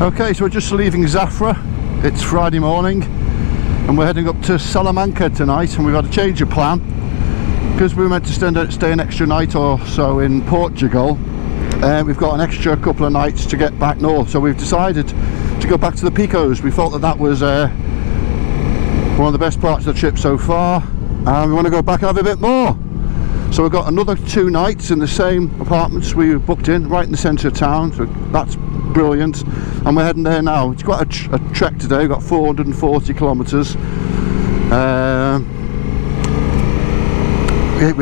Okay, so we're just leaving Zafra. It's Friday morning and we're heading up to Salamanca tonight, and we've got to change of plan because we were meant to stay an extra night or so in Portugal. We've got an extra couple of nights to get back north, so we've decided to go back to the Picos. We thought that was one of the best parts of the trip so far, and we want to go back and have a bit more. So we've got another 2 nights in the same apartments we booked in, right in the centre of town, so that's brilliant, and we're heading there now. It's quite a trek today. We've got 440 kilometres. We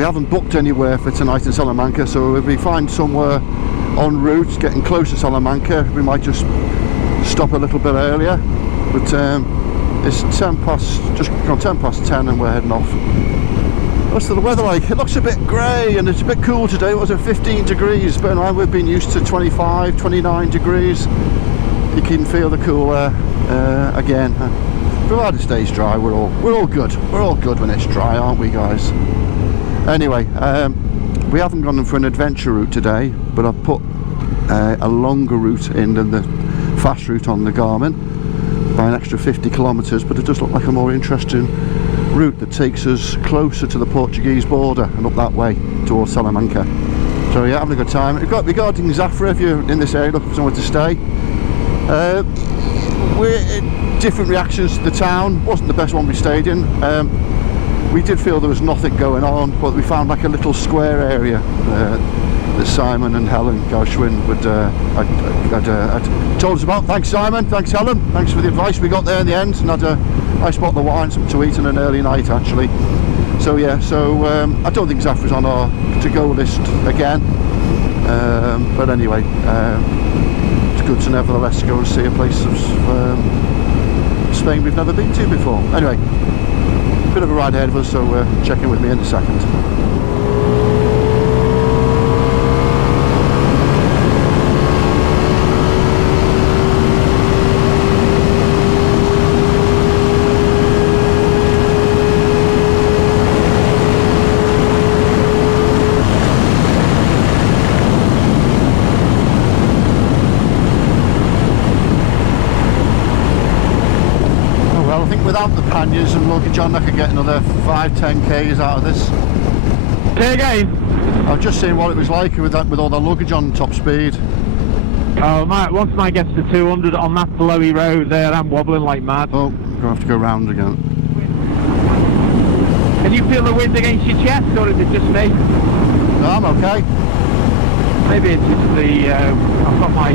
haven't booked anywhere for tonight in Salamanca, so if we find somewhere en route getting close to Salamanca, we might just stop a little bit earlier. But it's just gone 10 past 10 and we're heading off. What's the weather like? It looks a bit grey and it's a bit cool today. It was at 15 degrees, but we've been used to 25, 29 degrees. You can feel the cool air again. Provided it stays dry, we're all good. We're all good when it's dry, aren't we, guys? Anyway, we haven't gone for an adventure route today, but I've put a longer route in than the fast route on the Garmin by an extra 50 kilometres, but it does look like a more interesting route that takes us closer to the Portuguese border and up that way towards Salamanca. So yeah, having a good time. Regarding Zafra, if you're in this area looking for somewhere to stay, we're different reactions to the town. Wasn't the best one we stayed in. We did feel there was nothing going on, but we found like a little square area that Simon and Helen Gershwin had told us about. Thanks Simon, thanks Helen, thanks for the advice. We got there in the end and had a nice bottle of wine, something to eat, and an early night actually. So yeah, I don't think Zafra's on our to-go list again, but anyway, it's good to nevertheless go and see a place of Spain we've never been to before. Anyway, bit of a ride ahead of us, so check in with me in a second. Without the panniers and luggage on, I could get another 5-10 k's out of this. Say again? I was just seeing what it was like with all the luggage on top speed. Oh, once I get to 200 on that blowy road there, I'm wobbling like mad. Oh, I'm going to have to go round again. Can you feel the wind against your chest, or is it just me? No, I'm okay. Maybe it's just the, I've got my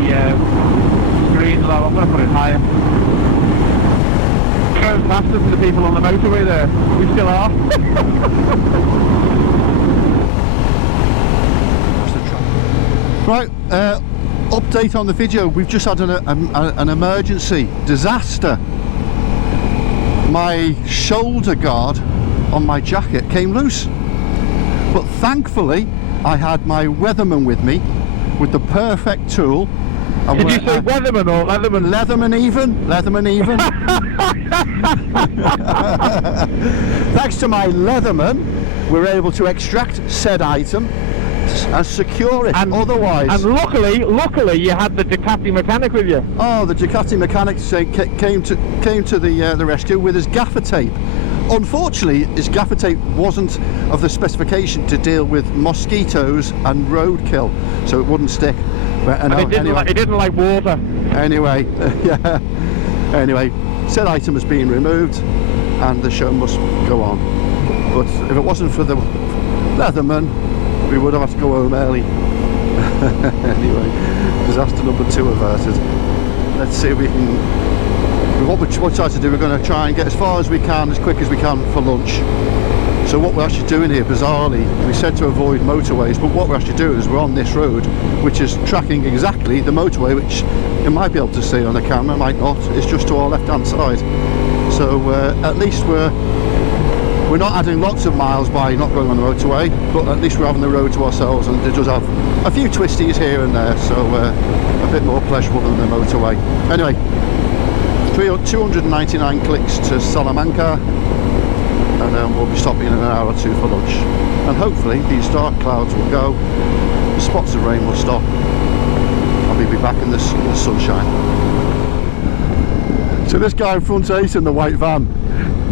screen low, I'm going to put it higher. Going faster for the people on the motorway there. We still are. Right, update on the video. We've just had an emergency disaster. My shoulder guard on my jacket came loose, but thankfully I had my weatherman with me with the perfect tool. Did you say weatherman or leatherman? Leatherman even. Leatherman even. Thanks to my leatherman, we're able to extract said item and secure it. And otherwise, and luckily, you had the Ducati mechanic with you. Oh, the Ducati mechanic came to the rescue with his gaffer tape. Unfortunately, his gaffer tape wasn't of the specification to deal with mosquitoes and roadkill, so it wouldn't stick. But, it didn't like water. Anyway, yeah. Anyway, said item has been removed, and the show must go on. But if it wasn't for the leatherman, we would have had to go home early. Anyway, disaster number 2 averted. Let's see if we can. What we're trying to do, we're going to try and get as far as we can, as quick as we can for lunch. So what we're actually doing here, bizarrely, we said to avoid motorways, but what we're actually doing is we're on this road, which is tracking exactly the motorway, which you might be able to see on the camera, might not. It's just to our left-hand side. So at least we're not adding lots of miles by not going on the motorway, but at least we're having the road to ourselves, and it does have a few twisties here and there, so a bit more pleasurable than the motorway. Anyway, 299 clicks to Salamanca, and then we'll be stopping in an hour or 2 for lunch, and hopefully these dark clouds will go, the spots of rain will stop, I'll be back in the sunshine. So this guy in front Ace in the white van,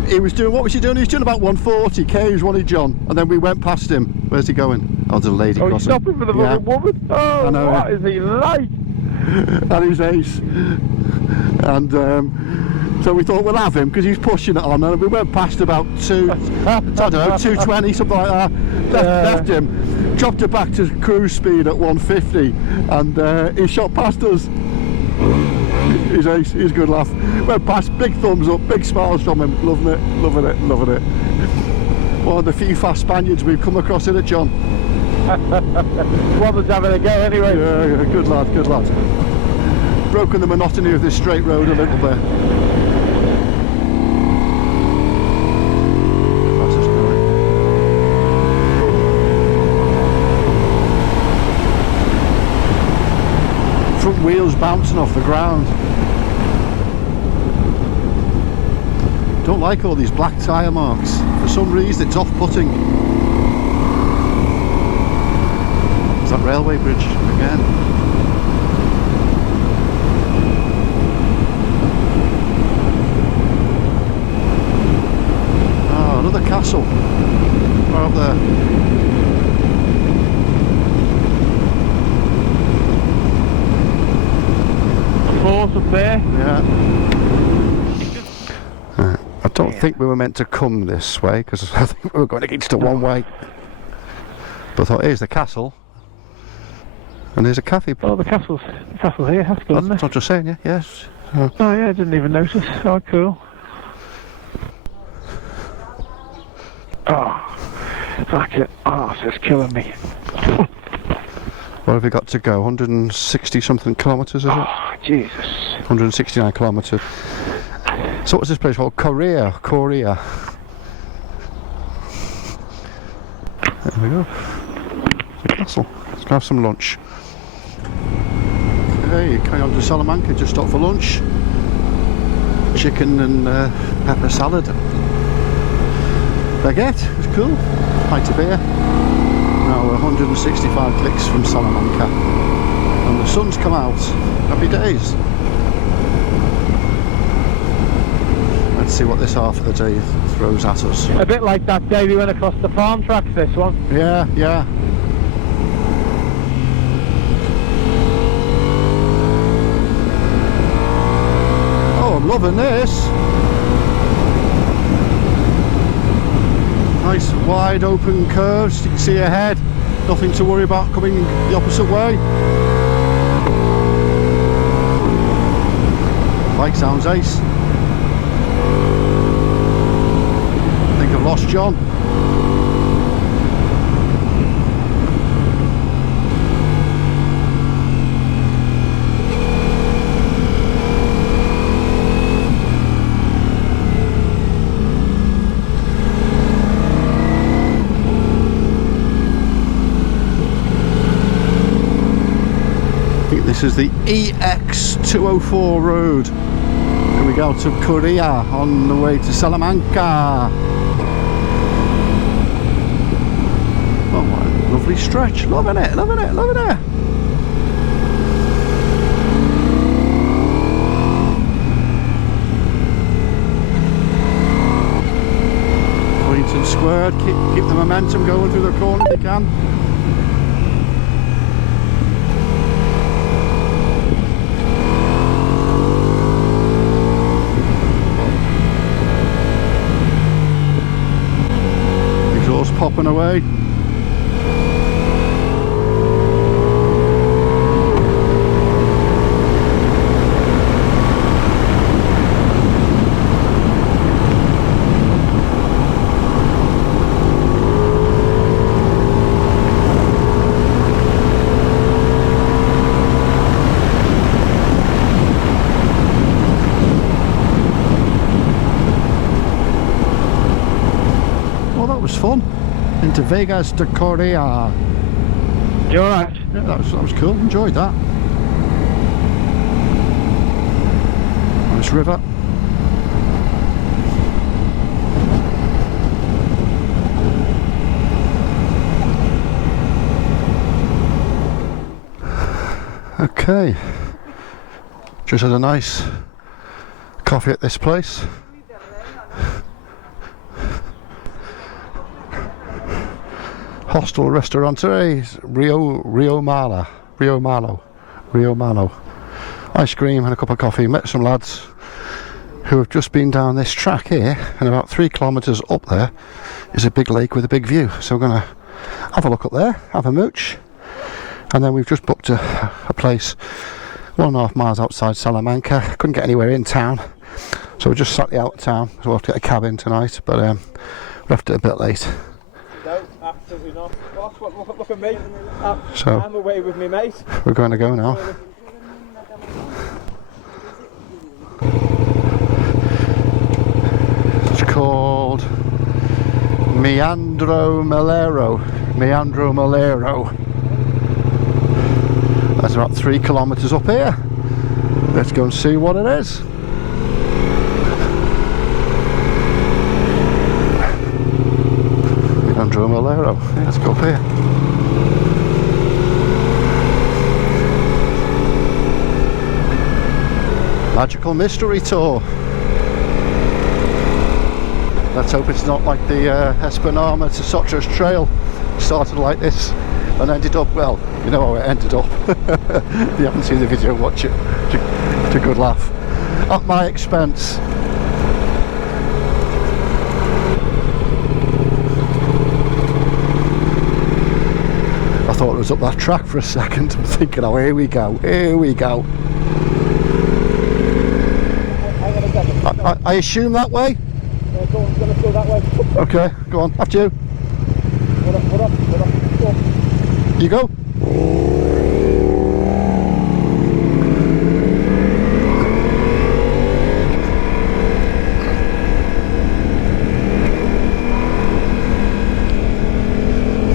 he was doing, what was he doing? He was doing about 140 k's, wasn't he, John? And then we went past him. Where's he going? Oh, there's a lady he's crossing. stopping for the fucking woman. Oh, I know, what is he like? And he's Ace. And so we thought we'll have him because he's pushing it on, and we went past about I don't know, 220, something like that. Left him, dropped it back to cruise speed at 150, and he shot past us. He's Ace, he's a good laugh. Went past, big thumbs up, big smiles from him, loving it, loving it, loving it. One of the few fast Spaniards we've come across in it, John. Woman's having a go anyway. Yeah, good lad, good lad. Broken the monotony of this straight road a little bit. Front wheels bouncing off the ground. Don't like all these black tyre marks. For some reason it's off-putting. Is that railway bridge again? Oh, another castle. Right up there. Up there. Yeah. I don't think we were meant to come this way because I think we were going against a one-way. But I thought, here's the castle, and there's a cafe. Oh, the castle's here. That's good, isn't That's it? what you're saying, yeah. Yes. Oh yeah, I didn't even notice. Oh, cool. Oh, fuck it. Oh, it's just killing me. What have we got to go? 160 something kilometres, is it? Oh, Jesus. 169 kilometres. So what's this place called? Korea. There we go. It's a castle. Let's go have some lunch. Okay, carry on to Salamanca, just stop for lunch. Chicken and pepper salad. Baguette, it's cool. Pint of beer. Now we're 165 clicks from Salamanca. And the sun's come out. Happy days. Let's see what this half of the day throws at us. A bit like that day we went across the farm tracks, this one. Yeah, yeah. Oh, I'm loving this. Nice wide open curves, you can see ahead. Nothing to worry about coming the opposite way. Bike sounds ace. I think I've lost John. This is the EX204 road. Here we go to Korea on the way to Salamanca. Oh, what a lovely stretch. Loving it, loving it, loving it. Wellington squared, keep the momentum going through the corner if you can. Popping away. Well, that was fun. Into Vegas to Korea. You alright? Yeah, that was cool. Enjoyed that. Nice river. Okay. Just had a nice coffee at this place. Hostel Restaurantes Rio Malo. Ice cream and a cup of coffee. Met some lads who have just been down this track here, and about 3 kilometres up there is a big lake with a big view. So we're going to have a look up there, have a mooch, and then we've just booked a place 1.5 miles outside Salamanca. Couldn't get anywhere in town, so we're just slightly out of town, so we'll have to get a cab in tonight, but we left it a bit late. No, absolutely not. Boss, look at me. So I'm away with me, mate. we're going to go now. It's called Melero. That's about 3 kilometres up here. Let's go and see what it is. Melero. Let's go up here. Magical mystery tour. Let's hope it's not like the Espinama to Sotras trail. Started like this and ended up, well, you know how it ended up. If you haven't seen the video, watch it. It's a good laugh. At my expense. I thought it was up that track for a second. I'm thinking, oh, here we go. I assume that way? Yeah, go on, gonna go that way. Okay, go on, after you. What up? Go on. You go.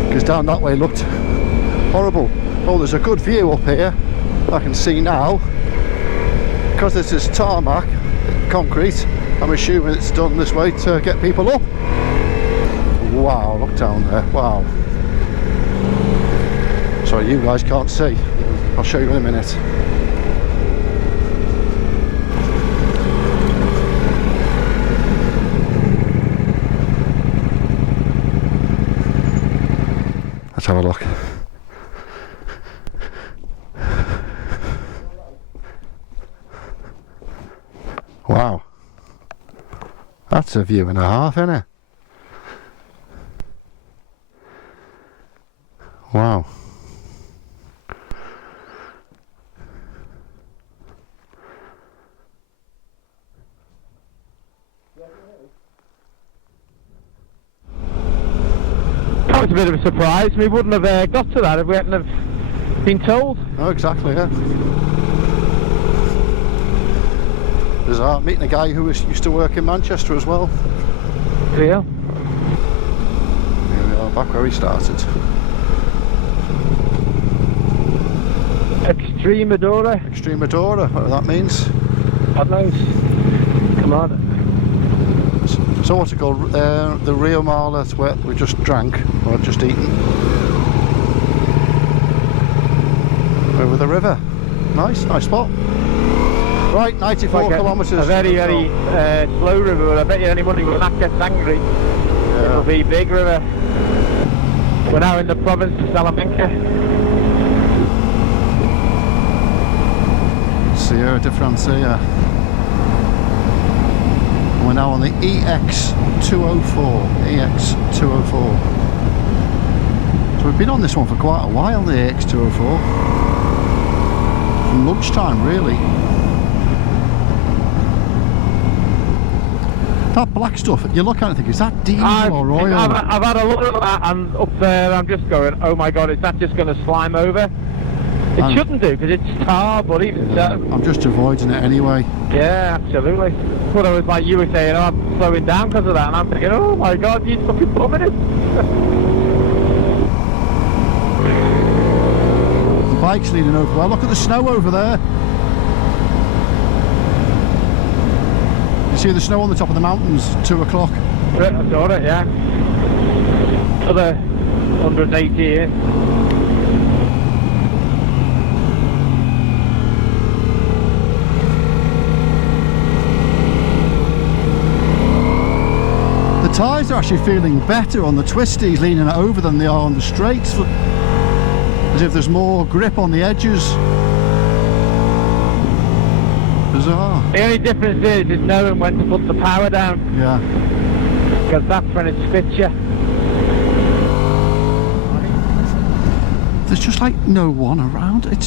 Because down that way looked horrible. Oh, there's a good view up here. I can see now. Because this is tarmac, concrete, I'm assuming it's done this way to get people up. Wow, look down there. Wow. Sorry, you guys can't see. I'll show you in a minute. Let's have a look. Wow. That's a view and a half, isn't it? Wow. That was a bit of a surprise. We wouldn't have got to that if we hadn't have been told. Oh, exactly, yeah. There's meeting a guy who used to work in Manchester as well. Yeah. Here we are, back where we started. Extremadura. Extremadura, whatever that means. God knows. Come on. So what's it called? The Rio Malo, that's where we just drank, or just eaten. Over the river. Nice spot. Right, 94 like kilometres. A very slow river, but I bet you anybody when that gets angry, it'll be big river. We're now in the province of Salamanca. Sierra de Francia. We're now on the EX204. EX204. So we've been on this one for quite a while, the EX204. From lunchtime, really. That black stuff, you look at it and think, is that diesel or oil? I've had a look at that, and up there I'm just going, oh my god, is that just going to slime over? It shouldn't do, because it's tar, but even so. I'm just avoiding it anyway. Yeah, absolutely. But I was like you were saying, I'm slowing down because of that, and I'm thinking, oh my god, you fucking bumming it. The bike's leaning over well. Look at the snow over there. You see the snow on the top of the mountains, 2 o'clock. I saw it, yeah. Another 180 here. Tyres are actually feeling better on the twisties leaning over than they are on the straights, as if there's more grip on the edges. Bizarre. The only difference is knowing when to put the power down. Yeah. Because that's when it spits you. There's just like no one around. At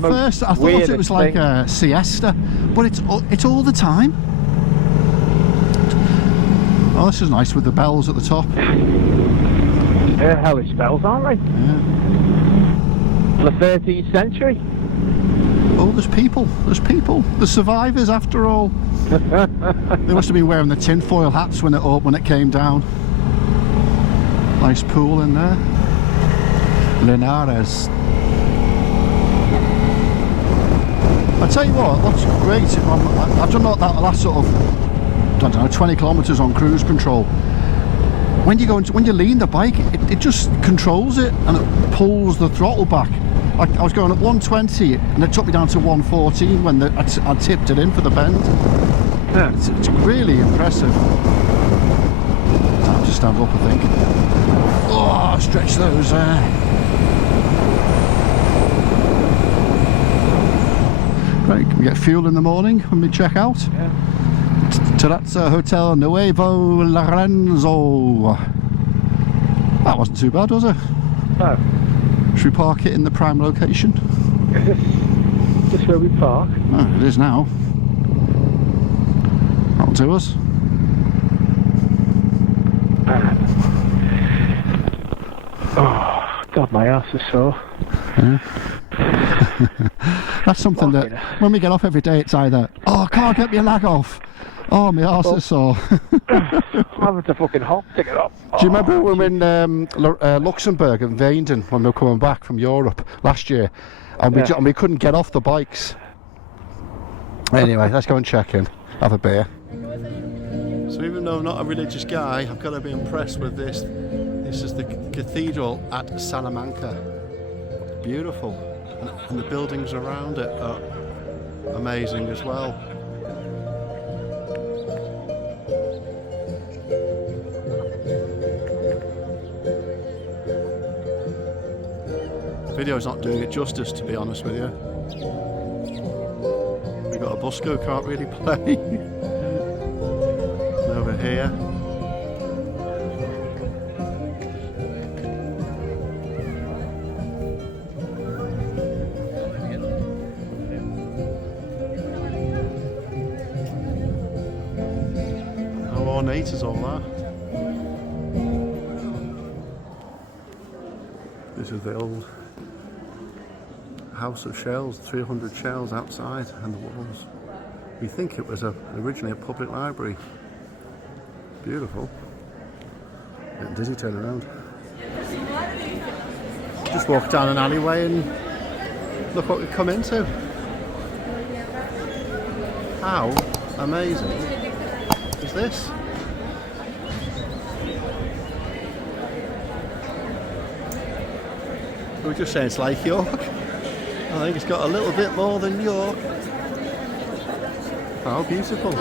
first I thought it was like a siesta, but it's all the time. Oh, this is nice with the bells at the top. They're hellish bells, aren't they? Yeah. The 13th century. Oh, there's people. There's survivors after all. They must have been wearing the tinfoil hats when it came down. Nice pool in there. Linares. I tell you what, that's great. I've done that last sort of, I don't know, 20 kilometres on cruise control. When you lean the bike, it just controls it and it pulls the throttle back. I was going at 120 and it took me down to 114 when I tipped it in for the bend. Yeah. It's really impressive. Time to stand up, I think. Oh, stretch those. Right, can we get fuel in the morning when we check out? Yeah. So that's Hotel Nuevo Lorenzo. That wasn't too bad, was it? No. Should we park it in the prime location? Is this just where we park? Oh, it is now. That'll do us. Oh, God, my ass is sore. Yeah. That's something that when we get off every day, it's either, oh, I can't get my leg off, oh, my arse is sore. I'm having to fucking hop to get up. Do you remember when we were in Luxembourg and Vandals when we were coming back from Europe last year, and we couldn't get off the bikes? Anyway, let's go and check in, have a beer. So even though I'm not a religious guy, I've got to be impressed with this. This is the cathedral at Salamanca. Beautiful. And the buildings around it are amazing as well. The video's not doing it justice, to be honest with you. We've got a Busco, can't really play. And over here. Ornate is all that. This is the old house of shells, 300 shells outside and the walls. We think it was originally a public library. Beautiful. Getting dizzy, turn around. Just walk down an alleyway and look what we've come into. How amazing is this? We were just saying it's like York. I think it's got a little bit more than York. How beautiful.